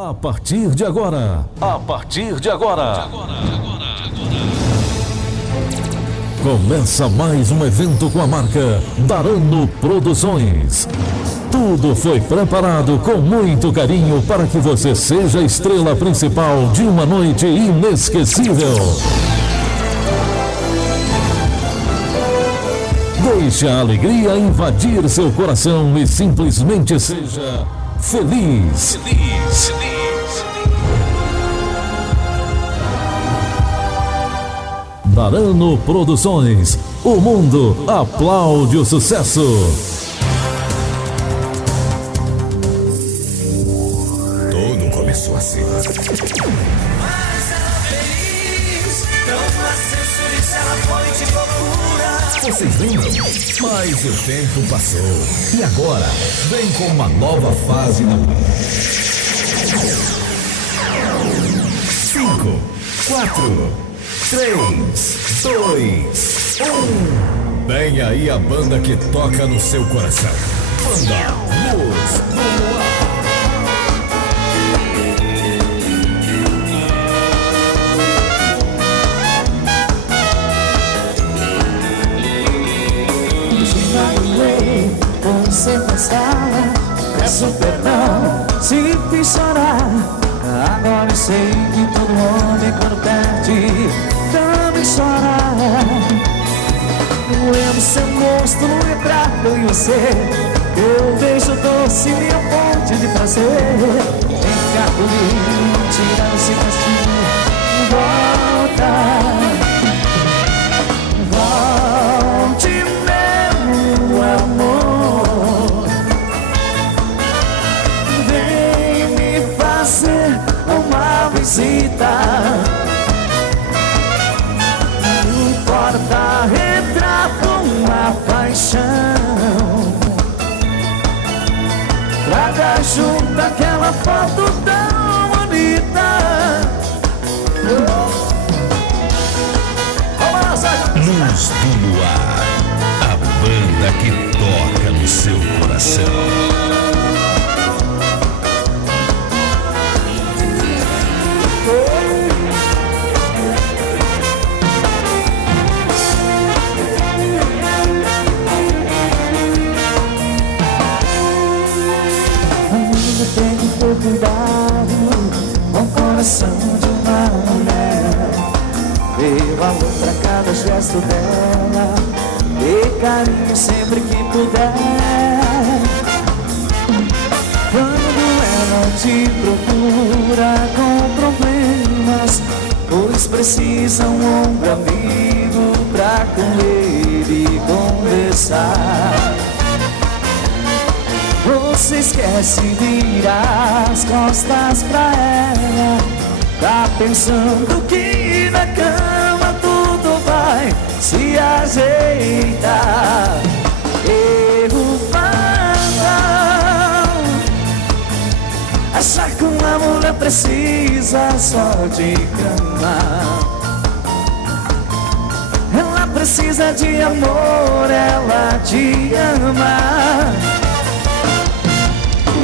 A partir de agora. Começa mais um evento com a marca Darano Produções. Tudo foi preparado com muito carinho para que você seja a estrela principal de uma noite inesquecível. Deixe a alegria invadir seu coração e simplesmente seja feliz. Darano Produções, o mundo aplaude o sucesso. Tudo começou assim. Vocês lembram? Mas o tempo passou. E agora vem com uma nova fase na vida. 5, 4, 3, 2, 1. Vem aí a banda que toca no seu coração. Banda Luz do Luar. Você passava, peço perdão se fiz chorar. Agora eu sei que todo homem quando perde também chora. Doendo seu rosto no retrato e você, eu vejo doce minha fonte de prazer. Vem cá comigo, tirar esse castigo. Volta, volte meu amor. Uma visita no porta-retrato, uma paixão. Traga junto aquela foto tão bonita. Luz do Luar, a banda que toca no seu coração. Cuidado com o coração de uma mulher. Dê valor pra cada gesto dela, dê carinho sempre que puder. Quando ela te procura com problemas, pois precisa um ombro amigo pra com ele conversar. Você esquece de virar as costas pra ela. Tá pensando que na cama tudo vai se ajeitar. Erro fatal, achar que uma mulher precisa só de cama. Ela precisa de amor, ela te ama.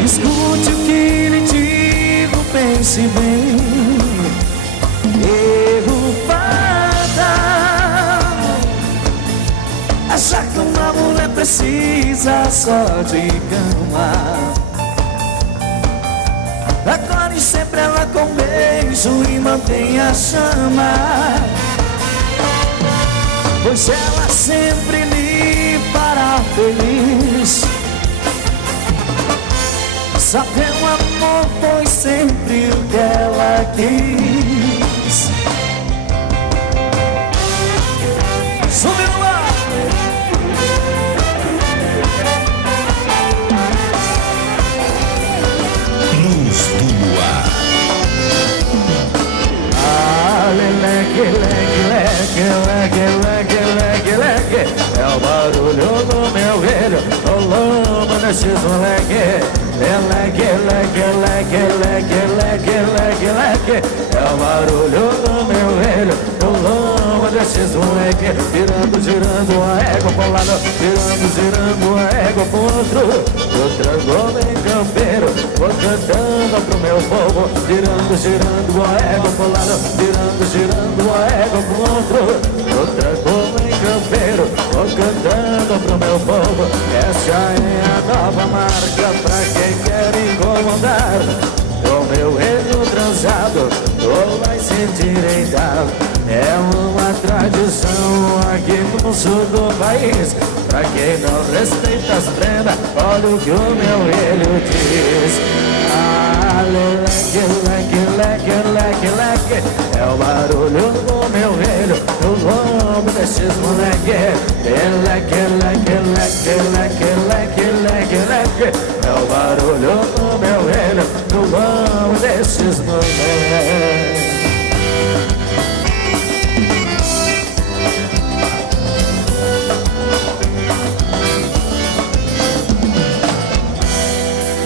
Escute o que lhe digo, pense bem. Erro fatal, achar que uma mulher precisa só de cama. Acorde sempre ela com beijo e mantenha a chama, pois ela sempre lhe fará feliz. Só teu amor foi sempre o que ela quis. Subiu no ar. Luz do Luar. Ah, leque, leque, leque, leque, leque, leque, leque. É o barulho do meu velho, o lombo desses moleque. Leque, leque, leque, leque, leque, leque, leque. É o barulho do meu velho, o lombo desses moleque. Girando, girando a égua pro lado, girando, girando a égua pro outro. O trango bem campeiro, vou cantando cantando pro meu povo. Girando, girando a égua pro lado, girando, girando a égua pro outro. Outra como em campeiro, vou cantando pro meu povo. Essa é a nova marca pra quem quer incomodar. O meu reino transado, ou vai se endireitar. É uma tradição aqui no sul do país. Pra quem não respeita as prendas, olha o que o meu relho diz. Ah, leque, leque, leque, leque, leque. É o barulho do meu relho, do lombo desses moleque. Leque, leque, leque, leque, leque, leque, leque. É o barulho do meu relho, do lombo desses moleque.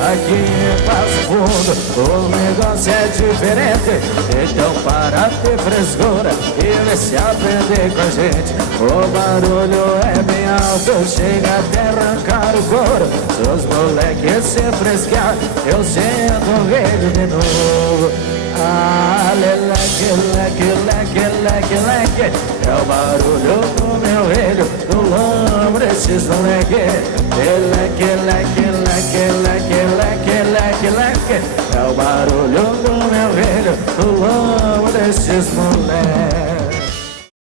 Aqui em Passo Fundo o negócio é diferente. Então para ter frescura e vê se aprender com a gente. O barulho é bem alto, chega até arrancar o couro. Se os moleques se frescar, eu sento o rei de novo. Ah, leque, leque, leque, leque, leque. É o barulho do meu relho, do lombo desses moleque. Leque, leque, leque, leque, leque, leque, leque. É o barulho do meu relho, do lombo desses moleque.